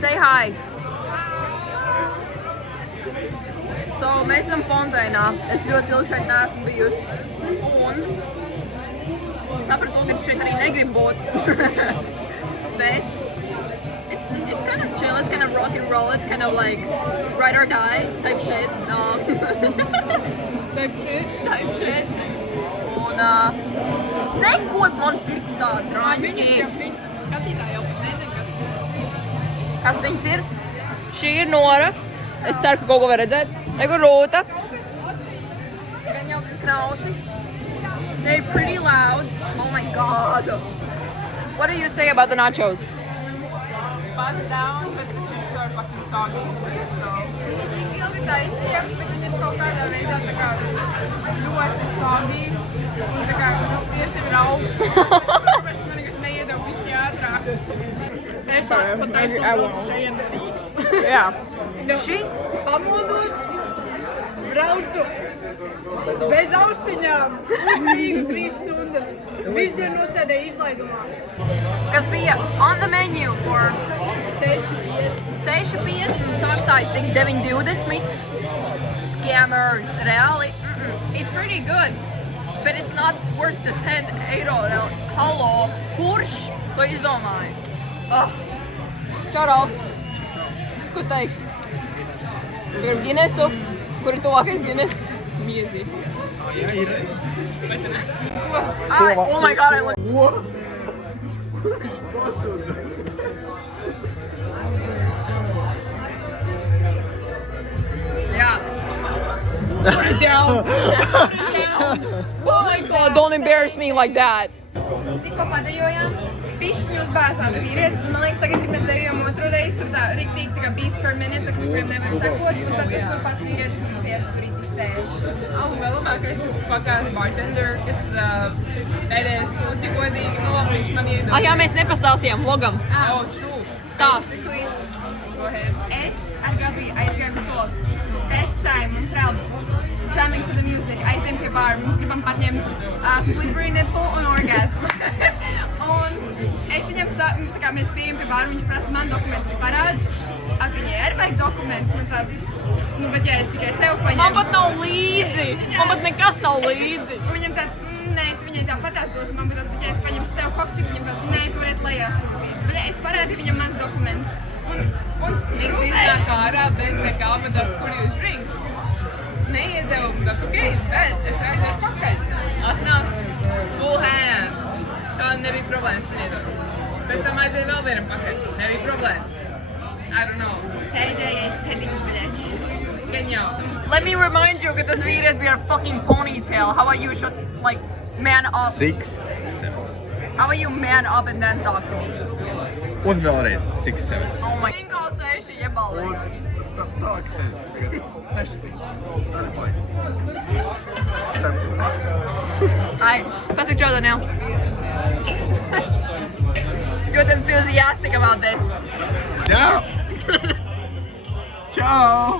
Say hi. So, mēs esam Fontēnā. Es ļoti ilgi šeit neesmu bijusi. Un sapratu, ka šeit arī negrib būt. Bet it's kind of chill, it's kind of rock and roll, it's kind of like ride or die type shit. Type shit. Un neko man pikstā draņķis. Skatītāji jau pat nezinu, kas viņas ir. Kas viņas ir? Šī ir Nora. Es ceru, ka kaut ko var redzēt. Nekur Rūta. Gan jau Krausis. They're pretty loud. Oh my god. What do you say about the nachos? Buzz down, but the chips are fucking soggy. So. Tik ilgi taisījām, bet viņi kaut kādā veidā tā kā ļoti soggy. Un tā kā tas tiesi ir augsts. Tāpēc man nekas neiedev višķi ātrāk. Es pat taisot braucu šeit Rīgas. Jā. Šis pamodos, braucu bez austiņām, uzmīgu 3 stundas. Visu dienu nosēdēju izlaidumā. Kas bija on the menu for 6,50 un sākstāja cik 9,20. Scammers, reāli. It's pretty good, but it's not worth the 10 eiro. Hallo, kurš to izdomāja? Čau, Ralf. Ko teiks? Tu gribi Guinnessu? Kur ir tuvākais Guinness? miezi. Jā, ir. Vai tu ne? Oh my god, I look... What? Bastard. Yeah. Put it down. Put it down. Oh my god, don't embarrass me like that. Tikko padejojām, pišķiņos bāzās vīrietis, un man liekas tagad, kad mēs dejojam otro reizi, tur tā riktīgi tā kā beats per minute, tā kuriem nevar sekot, un tad tas tur pats vīrietis un ties tur rītīgi sēž. Un vēl labākais tas pakās bartender, kas pēdējais sūdzi godīgi, nu labi, viņš man iedod. Ah, jā, mēs nepastāstījām vlogam. Oh, true. Stāst. Go ahead. Es ar Gabiju aizgāju to best time, mums reāli jamming to the music, aizējām pie bāra, mums gribam paņemt slippery nipple un orgasm. Un es viņam saku, tā kā mēs pieejam pie bāra, viņš prasa man dokumentus, viņš parāda, ar viņai arī vajag dokumentus, man tāds, nu, bet ja es tikai sev paņemu. Man pat nav līdzi. Man pat nekas nav līdzi. Un viņam tāds, nē, tu viņai tā patās dos, man pat tāds, bet ja es paņemšu sev kopčiku, viņam tāds, nē, tu varētu lejā sūtīt. Bet ja es parādīju viņam mans dokumentus. Un viņš iznāk ārā bez nekā, bet tāds, kur jūs drinks? Neiedevu, that's okay, bet es aizēšu pakaļ. Atnāc, full hands. Šādi nebija problēmas, man iedod. Pēc tam aizēju vēl vienam pakaļ, nebija problēmas. I don't know. Aizējais pediņš, bļač. Skan jau. Let me remind you, that this video is a fucking ponytail. How about you should, like, man up? 6, 7. How about you man up and then talk to me? Un vēlreiz 6, 7. Oh my... Cinco, seši, jebali. Tā, kas ir. 6. Tā ir baigi. Ai, pasaka čau, Daniel. Ļoti enthusiastic about this. Čau! Čau!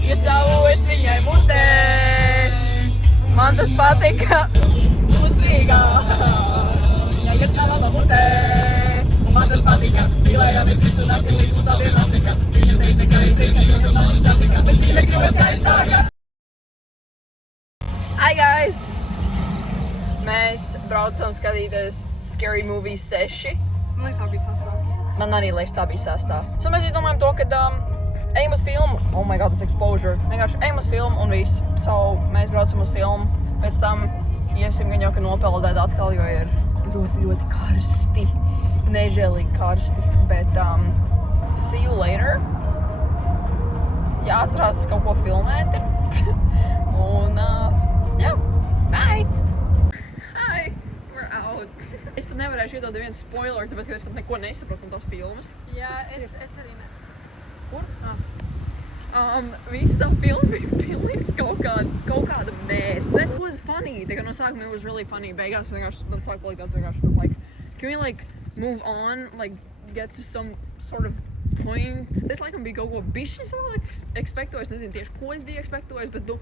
Iestāvu es viņai mutē. Man tas patika. Uzlīgā. Viņai iestāvama mutē. Man tas patika. Mīlējāmies visu nakti līdz mums abiem apnika. Viņa teica, ka ir priecīga, ka mani satika. Bet cīme kļuva skaistāka. Hi guys! Mēs braucam skatīties Scary Movie 6. Man liekas, tā bija sastāv. Man arī liekas, tā bija sastā. So mēs izdomājam to, ka ejam uz filmu. Oh my god, tas exposure. Vienkārši ejam uz filmu un viss. So mēs braucam uz filmu. Pēc tam iesim gan jau, ka nopeldēt atkal, jo ir ļoti, ļoti karsti. Nežēlīgi karsti. Bet see you later. Jāatcerās kaut ko filmēt ir. Un jā, bye! Hi! We're out. Es pat nevarēšu iedot nevienu spoileru, tāpēc, ka es pat neko nesapratu no tās filmas. Jā, es arī ne. Kur? Visa tā filma bija pilnīgs kaut kāda mēce. It was funny. Tā kā no sākuma it was really funny. Beigās vienkārši man sāk palikt tāds vienkārši, like, can we like move on, like get to some sort of point? Es laikam biju kaut ko bišķiņ savādāk ekspektojis, nezinu tieši, ko es biju ekspektojis, bet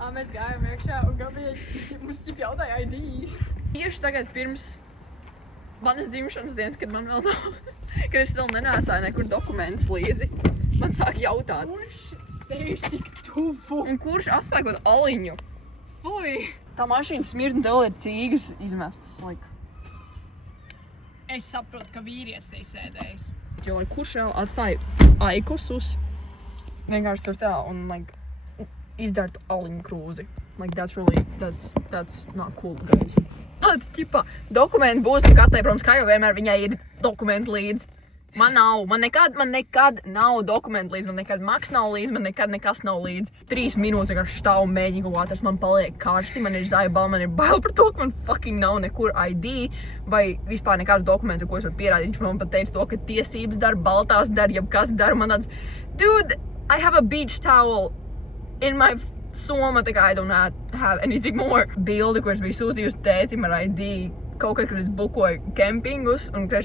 Mēs gājām iekšā un Gabija mums ķip jautāja IDs. tieši tagad pirms manas dzimšanas dienas, kad man vēl nav, kad es vēl nenēsāju nekur dokumentus līdzi, man sāk jautāt. Kurš sēž tik tuvu? Un kurš atstāgot aliņu? Fui! Tā mašīna smird un tev ir cīgas izmestas, like. Es saprotu, ka vīrietis te sēdējis. Jo, like, kurš jau atstāja aikosus vienkārši tur tā un, like, izdart aliņu krūzi. Like, that's not cool, guys. Ķipā, dokumenti būs un katrai, protams, kā jau vienmēr viņai ir dokumenti līdzi. Man nekad nav dokumenti līdzi, man nekad maks nav līdzi, man nekad nekas nav līdzi. 3 minūtes vienkārši stāv un mēģinu kaut kā, tas man paliek karsti, man ir zaibā, man ir bail par to, ka man fucking nav nekur ID vai vispār nekāds dokuments, ko es varu pierādīt. Viņš man pat teica to, ka tiesības dara, baltās dara, jebkas dara, man tāds, dude, I have a beach towel in my soma, tā kā I don't have anything more. Bildi, ko es biju sūtījusi tētim ar ID, kaut kad, kad es bukoju kempingus, un kad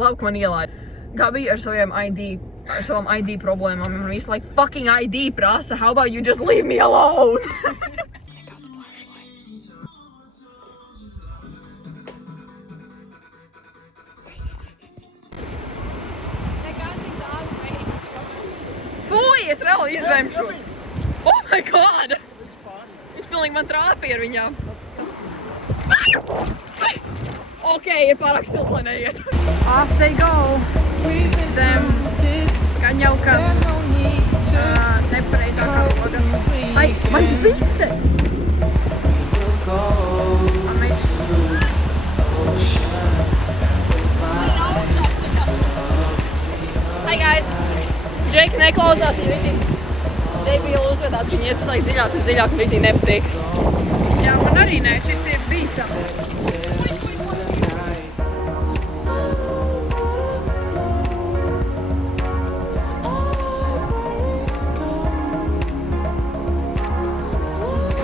labi, ka man ielāja. Gabi ar savām ID problēmām, un visu laiku fucking ID prasa, how about you just leave me alone? Fui, es reāli izvēmšu. Oh my god! Viņš pilnīgi man trāpīja ar viņām. Ok, ir pārāk silts, lai neiet. Off they go. Zem, gan jau, ka nepareizā valoda. Ai, mans vises! Hi guys! Džeki neklausās, ja viņi debīli uzvedās, ka viņi iet visu laiku dziļāk un dziļāk un viņi nepatīk. Jā, man arī nē, šis ir bīstams.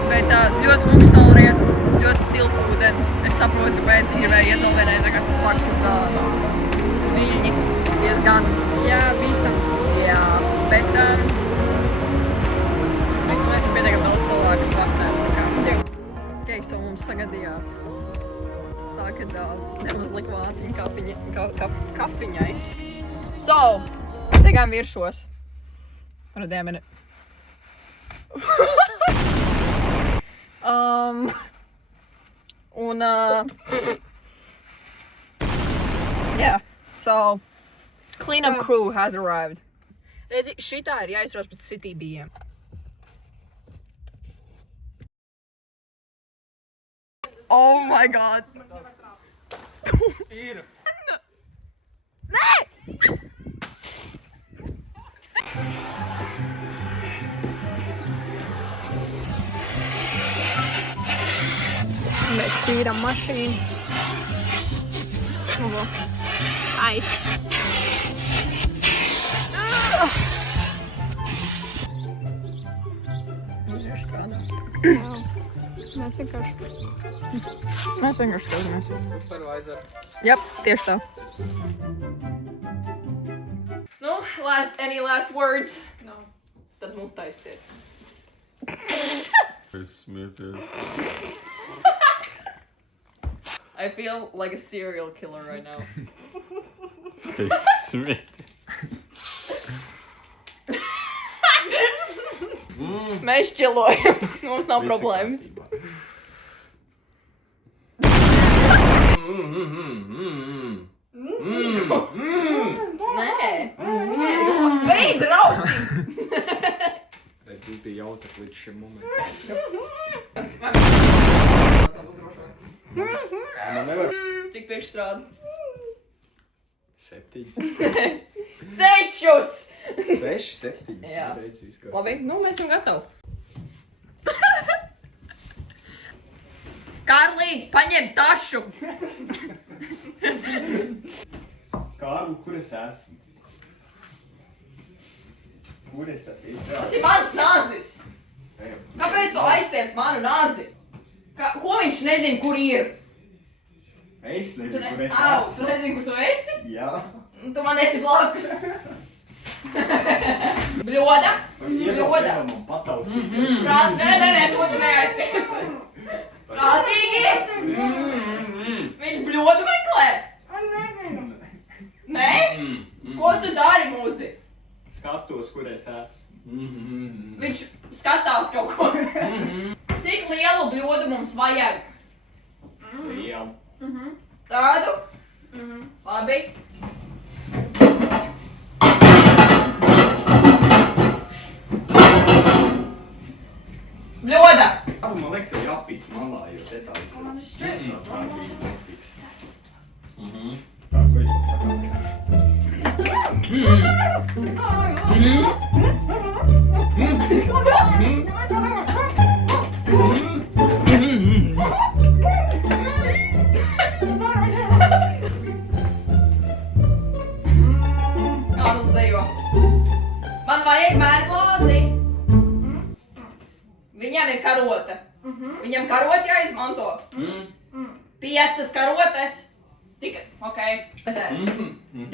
Bet ļoti smuks saulrietis, ļoti silts ūdens. Es saprotu, kāpēc viņi gribēja iet vēl vienreiz, tā kā tas fakts, ka viļņi diezgan, jā, bīstam. Jā, bet mēs esam pietiekami daudz cilvēku, kas vaknē. Ok, so mums sagadījās tā, kad nemaz lika vāciņu kafiņai. So, mēs iegājām viršos. For a damn minute. Yeah, so cleanup crew has arrived. Redzi, šitā ir jāizros pēc City bijiem. Oh my god! Ir! Nē! Mēs tīram mašīnu. Ai. Mēs vienkārši staigāmies. Supervisor. Jep, tieši tā. Nu, any last words? No. Tad mums taisiet. Smieties. I feel like a serial killer right now. Smieties. Mēs čilojam, mums nav problēmas. Nē, beidz raustīt! Tu biji jautrs līdz šim momentam. Man nevar... Cik priekšstrādi? 7. 6! 6, 7. Jā. Teicu, viss kā. Labi, nu mēs esam gatavi. Kārlī, paņem tašu! Kārli, kur es esmu? Kur es esmu? Tas ir mans nazis! Kāpēc tu aiztiec manu nazi? Ko viņš nezina, kur ir? Es nezinu, kur es Tu esmu. nezini, kur tu esi? Jā. Tu man esi blakus. Bļoda? Bļoda? Man pataus. Nē, to tu neaiztiec. Prātīgi? Viņš bļodu meklē? kur es esmu. Viņš skatās kaut ko. Cik lielu bļodu mums vajag? Liela. Tādu? Labi. Bļoda! Man liekas, ir jāpīs malā, jo te tā viss. Man šķiet. Tā bija notiks. Tā, ko jūs sakāt? Kārlis dejo. Man vajag mērglāzi. Viņam ir karote. Viņam karote jāizmanto. 5 karotes. Tikai, okei.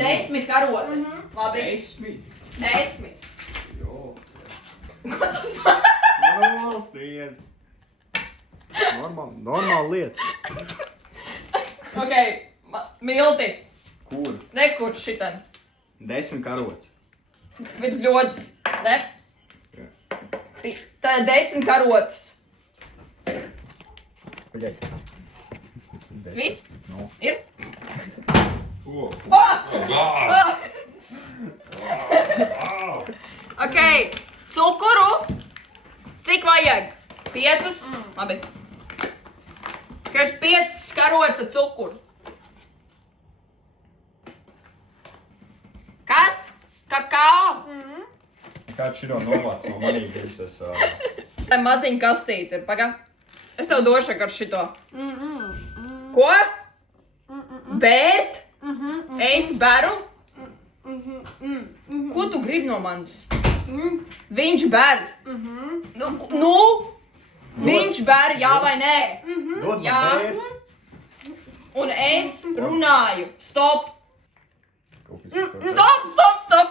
10 karotes. Labi. 10. Jo. Ko tu saki? Normāls diez. Normāla lieta. Okei. Milti. Kur? Rekur šitan. 10 karots. Bet bļodas. Ne? Jā. Tā ir 10 karotes. Paļaļ. Viss? No. Ir? Oh, Ah! God! Ah! Okei. Cukuru. Cik vajag? 5? Labi. Kāds 5 karotes ar cukuru. Kas? Kakao? Kāds širo novāc no manīgības es... Tā maziņa kastīte ir. Paga. Es tev došu ar šito. Ko? Bet? Es beru? Ko tu gribi no manis? Viņš ber. Nu? Viņš ber, jā vai nē? Dod man Jā. bērt. Un es runāju. Stop! Stop! Stop!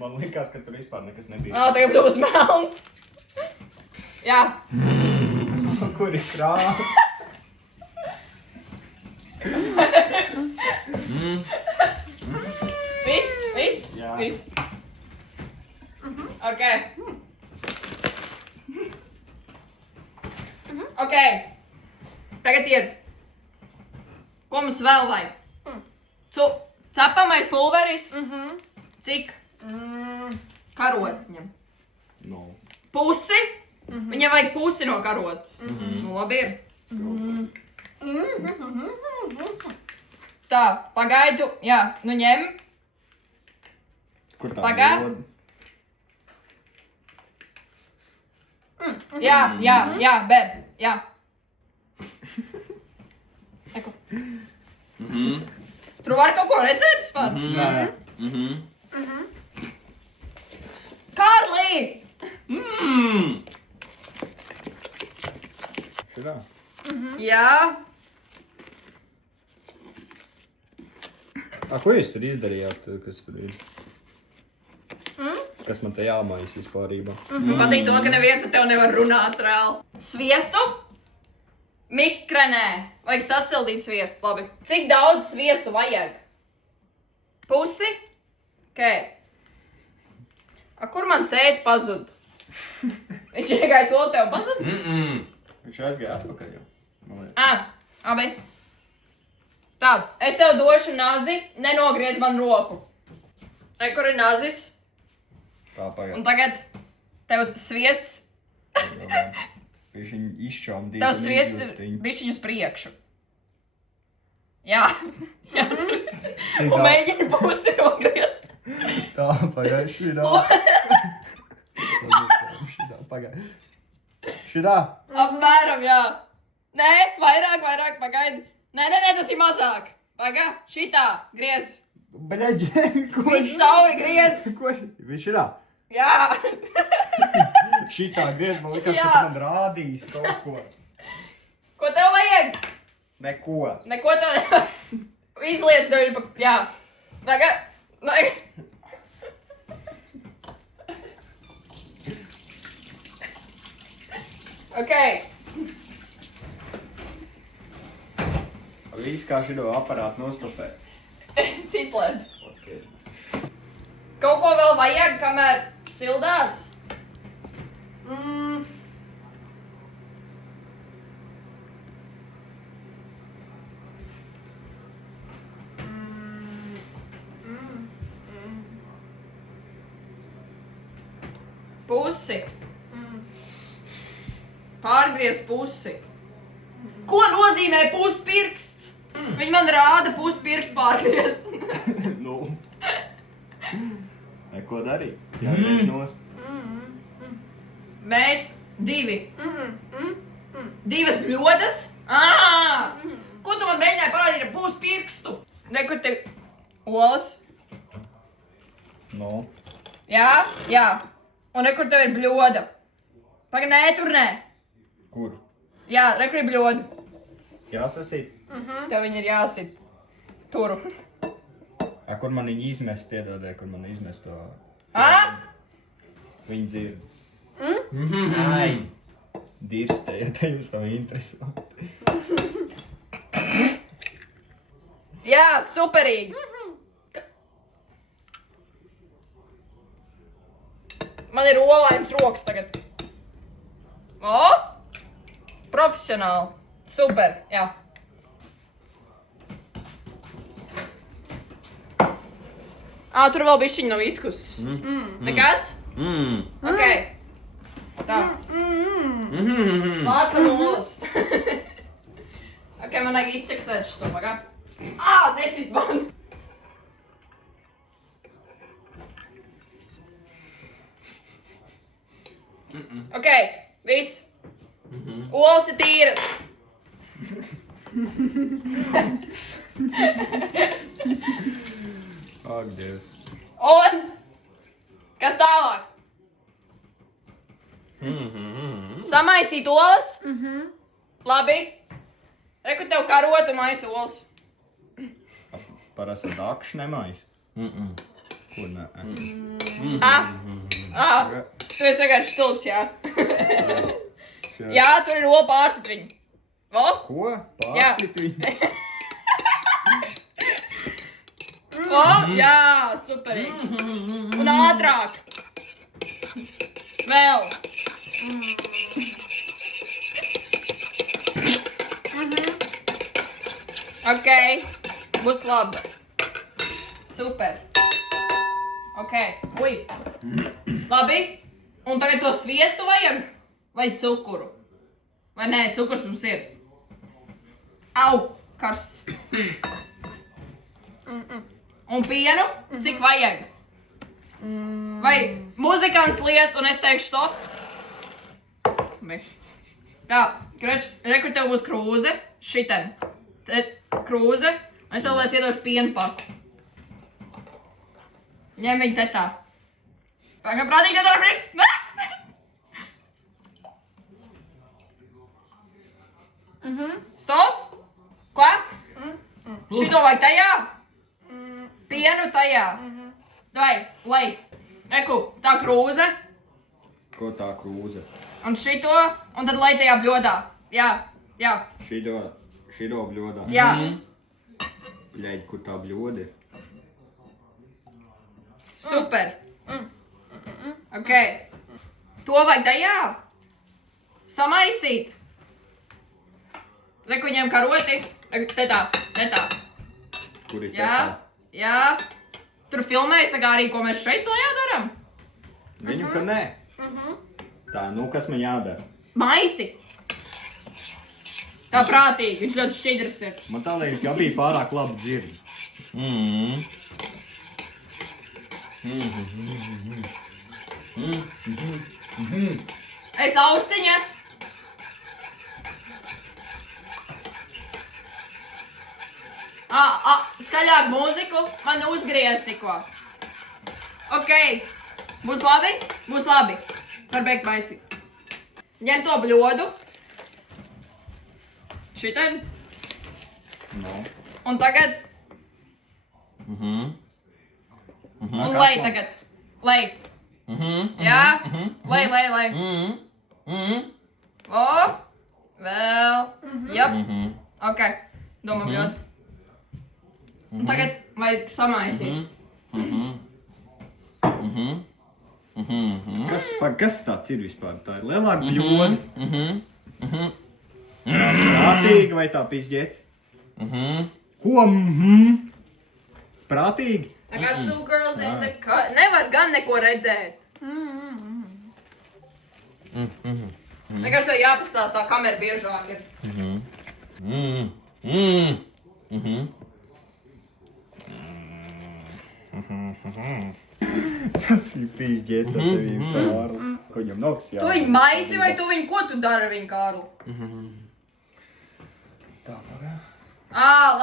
Man likās, ka tur vispār nekas nebija. Ā, tagad būs melns. Jā. Kur ir krāna? Viss? Jā. Viss. Ok. Ok. Tagad ir. Ko mums vēl vajag? Cepamais pulveris. Cik? Karotņam. No. Pusi? Viņam vajag pusi no karotes. Nu, labi ir. Tā, pagaidu. Jā, nu ņem. Kur tā Pagā? bļoda? Jā, ber. Jā. Eko. Tur var kaut ko redzēt vispār? Nē. Kārlī! Šitā? Jā. Ko jūs tur izdarījāt, kas tur ir? Kas man te jāmais vispārībā? Man patīk to, ka neviens ar tev nevar runāt reāli. Sviestu? Mikrenē. Vajag sasildīt sviestu, labi. Cik daudz sviestu vajag? Pusi? Okei. Kur mans tētis pazud? Viņš iegāja to tev pazud? Viņš aizgāja atpakaļ jau. Man liekas. Labi. Tā, es tev došu nazi, nenogriez man roku. Kur ir nazis? Tā pagāja. Un tagad tev sviests, Viņš viņu izšķām tev sviests ir bišķiņu uz priekšu. Jā. Jā, tur viss. Un mēģini pusi nogriezt. Tā pagāja šitā. Šitā pagāja. Šitā. Apmēram, jā. Nē, vairāk, pagaidi. Nē, tas ir mazāk. Paga, šitā, griez. Bļaģi, ko Viss cauri griez. Ko? Viņš šitā. Jā. Šitā griez, man likās, Jā. ka tu man rādīs kaut ko. Ko tev vajag? Neko. Neko tev nevajag. Izliet tev ir pa... Jā. Tagad. Ok. Viss kā šito aparātu nostopē. Es izslēdzu. Okay. Kaut ko vēl vajag, kamēr sildās? Pusi. Pārgriezt pusi. Ko nozīmē puspirksts? Viņi man rāda puspirksts pārgriezt. Nu. Ko darīt? Jāgriež nost. Mēs divi. Divas bļodas? Ko tu man mēģināji parādīt ar puspirkstu? Rekur tev olas. Nu. Jā, jā. Un rekur tev ir bļoda. Paga, nē, tur nē. Kur? Jā, rekur ir bļoda. Jāsasīt? Tev viņi ir jāsit. Turu. Kur man viņi izmest, iedodē, kur man izmest to... Viņi dzird. Ai! Dirstē, ja te jums tam interesanti. Jā, superīgi. Man ir olains rokas tagad. O! Profesionāli. Super, jā. Tur vēl bišķiņ nav izkusis. Nekas? Ok. Tā. Mācam olas. Ok, man vajag izķeksēt šo, pagā. Nesit man. Ok, viss. Olas ir tīras. Ak, Dievs. Un kas tālāk? Samaisīt olas? Labi. Reku tev karotu maisu olas. Parasti dakš nemais. Kur ne? Tu esi vienkārši stulbs, jā. Jā, tur ir ola pārsit viņu. O? Ko? Pārsit viņu? O, jā, superīgi. Un ātrāk. Vēl. Ok, būs labi. Super. Ok, ui. Labi. Un tagad to sviestu vajag? Vai cukuru? Vai nē, cukurs mums ir. Au, karsts. Un pienu? Cik vajag? Vai muzikants lies un es teikšu stop? Tā, rekur tev būs krūze, šiten. Te krūze, un es tev lēs iedošu pienu paku. Ņem viņu te tā. Pagā prātīgi nedara priekš. Stop! Ko? Šito vajag tajā? Pienu tajā. Vai, lai. Reku, tā krūze. Ko tā krūze? Un šito, un tad lai tajā bļodā. Jā, jā. Šito bļodā? Jā. Bļaļ, kur tā bļoda ir? Super. Ok. To vajag tajā. Samaisīt. Reku, ņem karoti. Reku, te tā, te tā. Kur ir Jā, jā. Tur filmējas tā kā arī, ko mēs šeit lejā daram. Viņu, ka nē. Tā, nu kas man jādara? Maisi. Tā prātīgi, viņš ļoti šķidrs ir. Man tā liekas, ka bija pārāk labi dzirdi. Es austiņas. Skaļāk mūziku, man uzgriez tikko. Ok, būs labi? Būs labi. Var beigt maisīt. Ņem to bļodu. Šiten. No. Un tagad. Un lej tagad. Lej. Jā? Lej, lej, lej. O, vēl. Jop. Ok, domā bļodu. Un tagad vajag samaisīt. Kas tāds ir vispār? Tā ir lielāka bļoda. Prātīgi vai tā pizģēts? Ko? Prātīgi? I got two girls in the cut. Nevar gan neko redzēt. Vienkārši tev jāpastāst tā kamera biežāk ir. Tas ir pizģēts ar tevi, Kārli. Ko viņam nokts Tu viņu maisi vai tu viņu, ko tu dari ar viņu, Kārli? Tā, pagā.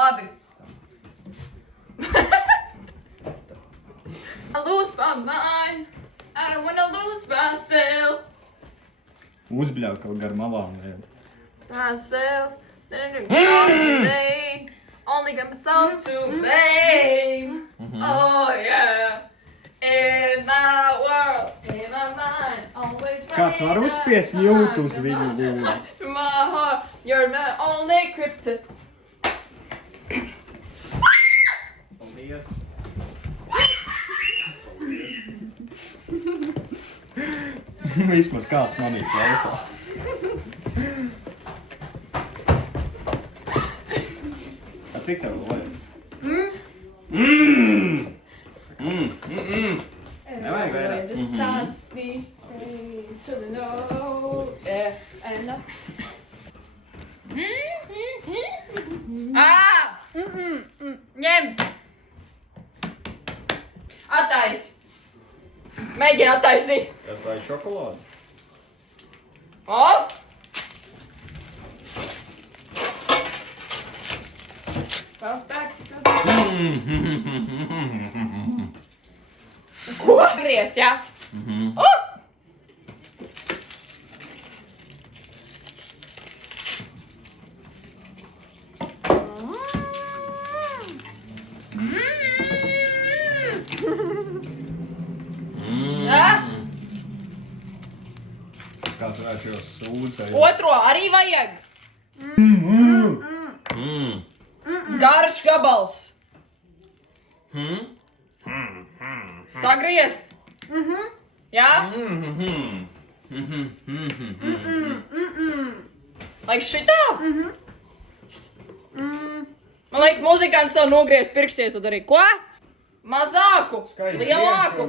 Labi. I lose my mind. I don't wanna lose myself. Uzbļauj kaut gar malām. Myself. Only got myself to blame. Oh yeah. In my world, in my mind, always Kāds var uzspiest mute uz viņu lūdzu? My heart, you're my only kryptonite. Paldies. Vismaz kāds manī klausās. Cik tev vajag? Nevajag vairāk. Ņem! Attais! Mēģini attaisīt! Tas vai šokolādi? O! Ko? Griezt, jā? Kāds varētu šo sūdzu? Otro arī vajag. Garš gabals. Sagriezt. Jā? Like šitā? Man liekas, muzikants savu nogriezt pirksies un darīt. Ko? Mazāku. Lielāku.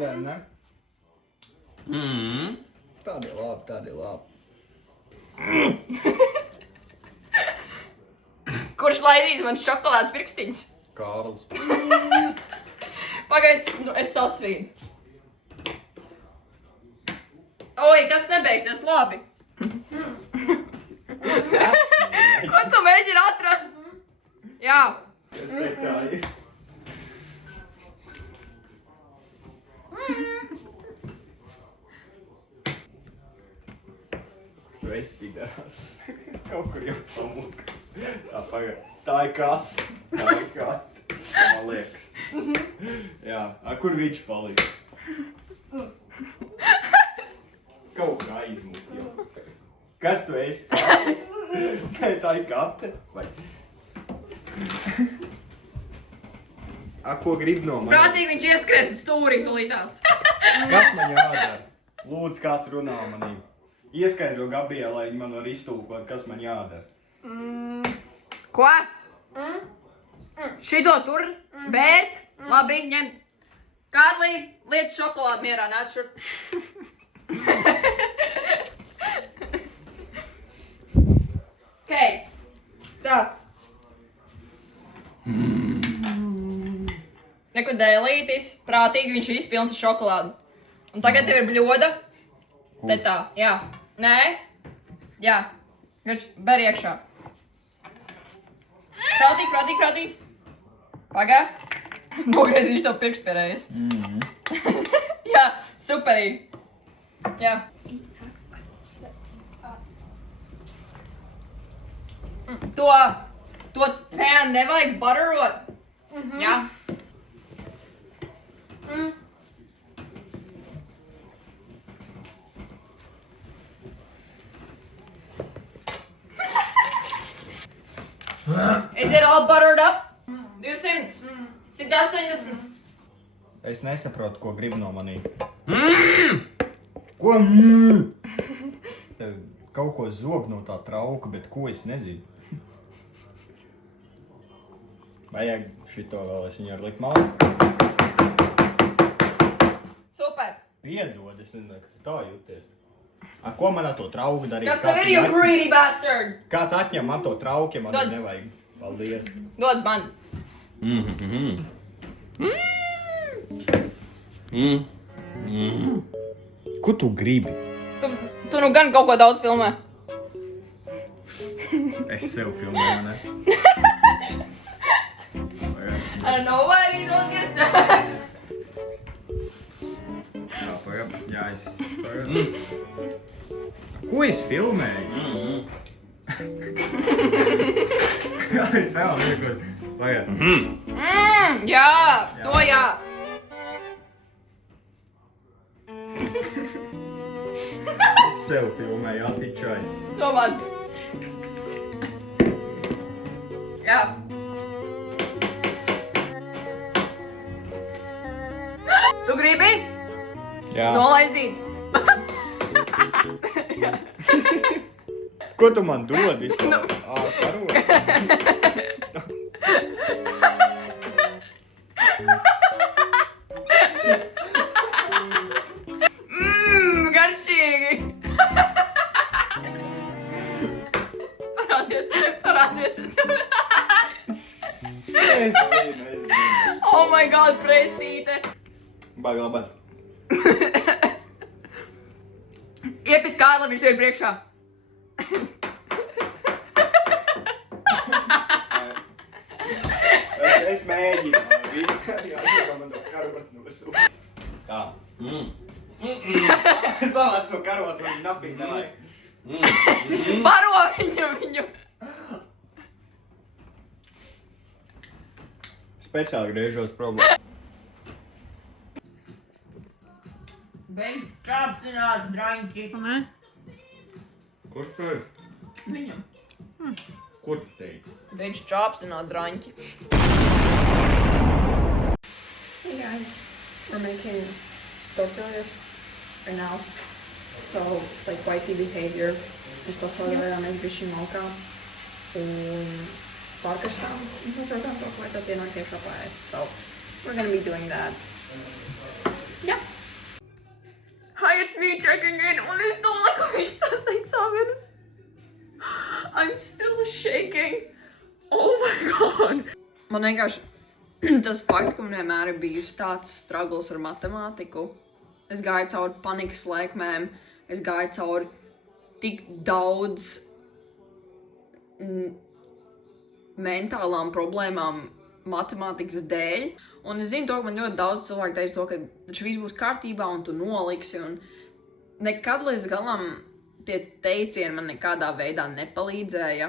Tādi labi, tādi labi. Kurš laidīs man šokolādes pirkstiņus? Kārlis. Pagaid, es sasvīdu. Oi, tas nebeigsies labi. Ko tu mēģini atrast? Jā. Es teiktu, tā ir. Tu esi pidarās. Kaut kur jau pamuka. Tā pagaid. Tā ir kata. Tā ir kata. Man liekas. Jā. Kur viņš palika? Kaut kā aizmūt jau. Kas tu esi? Tā ir kata? Vai? Ko grib no manis? Prātīgi viņš ieskries uz stūrī tulītās. Kas man jādara? Lūdzu, kāds runā manī. Ieskaidro Gabijai, lai viņi man var iztulkot, kas man jādara. Ko? Šito tur? Bērt? Labi, ņem. Kārlī, liec šokolādu mierā, nāc šur. Okei. Tā. Reku dēlītis, prātīgi viņš viss pilns ar šokolādu. Un tagad tev ir bļoda. Te tā, jā. Nē? Jā. Garš, ber iekšā. Prātīgi, prātīgi, prātīgi. Pagā. Nogriez viņš tev pirkspērējas. Jā, superīgi. Jā. To pēnu nevajag butterot. Jā. Is it all buttered up? 200. 180. Es nesaprotu, ko grib no manī. Ko? Tev kaut ko zog no tā trauka, bet ko es nezinu. Vajag šito vēl es viņu ar likt malā. Super! Piedod, es nezinu, ka tu tā jūties. A, ko man ar to trauku darīt? Kas tev ir, you greedy bastard? Kāds atņem man to trauku, ja man Dod. nevajag? Paldies. Dod man. Ko tu gribi? Tu nu gan kaut ko daudz filmē. Es sev filmēju, ne? I don't know why these old get stuck. Jā, pagad. Jā, es... Pagad. Ko es filmēju? Jā, es vēl neko. Pagad. Jā, to jā. Es sev filmēju, attičai. To man. Jā. Tu gribi? Jā. Nolaizīt. Ko tu man dod vispār? Karot. Garšīgi. Parādies. Es zinu. Oh my god, presīte. Baigi labāk. Iepis kāla, viņš tev ir priekšā. Es mēģinu. Jā, man to karot nosūta. Tā. Salāts no karot, man nothing nevajag. Baro viņu. Speciāli griežos problēmu. Beidz čāpsināt, draņķi. Kur tu esi? Viņam. Kur tu teiksi? Beidz čāpsināt, draņķi. Hey guys, we're making tortillas right now. So, like wifey behavior. Mēs to sadarbojamies bišķi malkā. Un pārkarsām. Un mēs rokām to, ko vajadzētu ienākt iekšā pārēs. So, we're gonna be doing that. Yeah. Hi, it's me checking in. Un es noliku visas eksāmenus. I'm still shaking. Oh my god. Man vienkārši tas fakts, ka man vienmēr ir bijusi tāds struggles ar matemātiku. Es gāju cauri panikas laikmēm. Es gāju cauri tik daudz mentālām problēmām matemātikas dēļ. Un es zinu to, ka man ļoti daudz cilvēku teica to, ka taču viss būs kārtībā un tu noliksi. Un nekad līdz galam tie teicieni man nekādā veidā nepalīdzēja.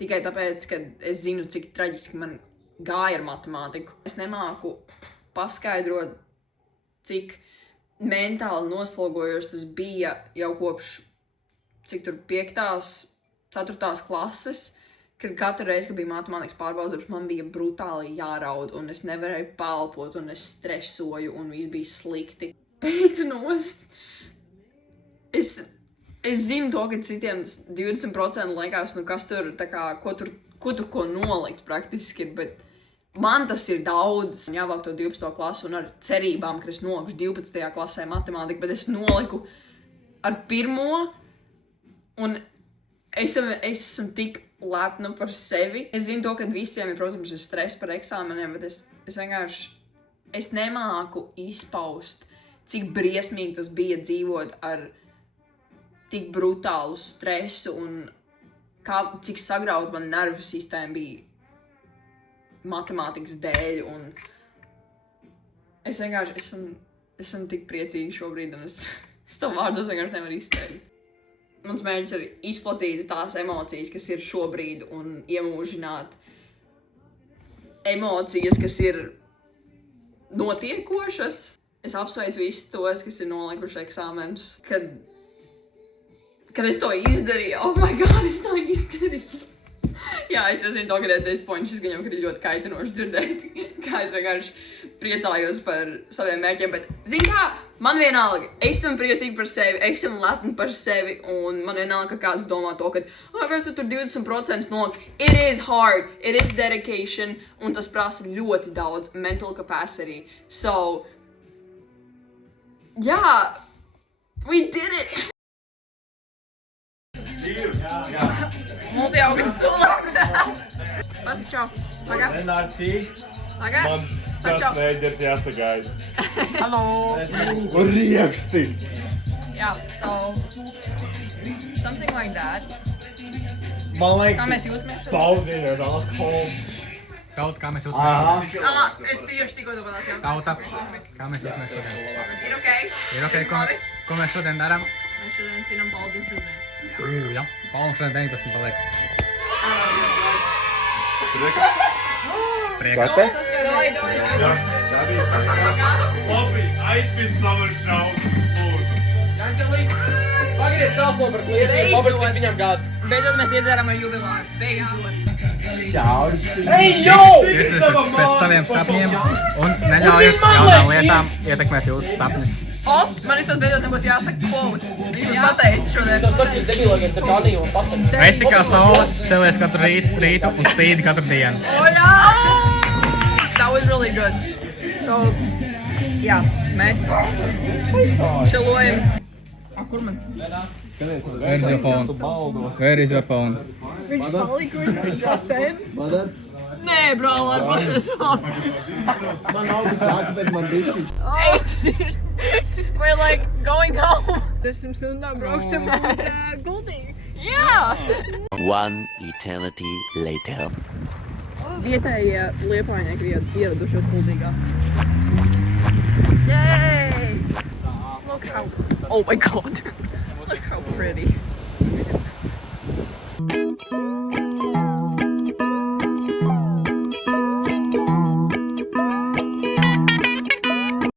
Tikai tāpēc, ka es zinu, cik traģiski man gāja ar matemātiku. Es nemāku paskaidrot, cik mentāli noslogojoši tas bija jau kopš, cik tur 5. 4. klases, kad katru reizi, kad bija matemātikas pārbaudas, man bija brutāli jāraud, un es nevarēju palpot, un es stresoju, un viss bija slikti. Eit nost! Es zinu to, ka citiem 20% liekas, nu kas tur, tā kā, ko nolikt praktiski ir, bet man tas ir daudz. Jāvāk to 12. klasu un ar cerībām, ka es nolikšu 12. klasē matemātiku, bet es noliku ar 1. un es esmu tik lepna par sevi. Es zinu to, ka visiem ir, protams, ir stress par eksāmeniem, bet es vienkārši, es nemāku izpaust, cik briesmīgi tas bija dzīvot ar tik brutālu stresu un cik sagraut man nervu sistēma bija matemātikas dēļ, un es vienkārši esmu tik priecīga šobrīd, un es to vārdos vienkārši nevaru izteikt. Mans mērķis ir izplatīt tās emocijas, kas ir šobrīd, un iemūžināt emocijas, kas ir notiekošas. Es apsveicu visus tos, kas ir nolikuši eksāmenus, kad es to izdarīju. Oh my god, es to izdarīju! Jā, es zinu, to, ka at this point šis gaņam, ka ir ļoti kaitinoši dzirdēt, kā es vienkārši priecājos par saviem mērķiem, bet, zin kā, man vienalga, es esmu priecīga par sevi, es esmu lepna par sevi, un man vienalga, ka kāds domā to, ka, kas tu tur 20% nolika, it is hard, it is dedication, un tas prasa ļoti daudz mental capacity, so, yeah, we did it! Multi-augļu sula. Pasaka čau. Pagā. Renāci. Pagā. Man Saka tas čau. mēģers jāsagaida. Hello. Un rieksti. Yeah, so something like that. Man Kā liekas, mēs jūtamies? pauziņa ar alkoholu. Tauta, kā mēs Aha. jūtamies? Es tieši tikko to patās jautāju. Tauta, kā mēs jūtamies šodien? Ir okei. Ir ok, ko mēs šodien darām? Mēs šodien cinam paldies šodien. Jā, palmu šodien 19 paliek. Priekā. Labi, aizpēc savu šaudu. Pagaidies telpo par klieti, pabeidz cik viņam gadu. Beidzot mēs iedzērām ar jubilāru. Beidzot. Čaus. Tiesieties pēc saviem sapņiem un neļaujiet jaunām lietām ietekmēt jūsu sapņus. O, man vispār beidzot nebūs jāsaka quote. Viņš mums pateica šodien. Tas sakis debilākais ar Daniju un pasaka. Esi kā saule, celies katru rītu un spīdi katru dienu. Oh, jā! That was really good. So, jā, mēs šilojam. Kur mēs? Where is your phone? Where is your phone? Viņš palika, viņš šastēn. Nē, brāl, ar pasties Man nav tik lāks, bet man bišķiņš. We're like going home. Esam stundā braukstam uz Guldīgu. Yeah! One eternity later. Vietējie liepājnieki ir ieradušies Kuldīgā. Yay! Look how... Oh my god! Look how pretty.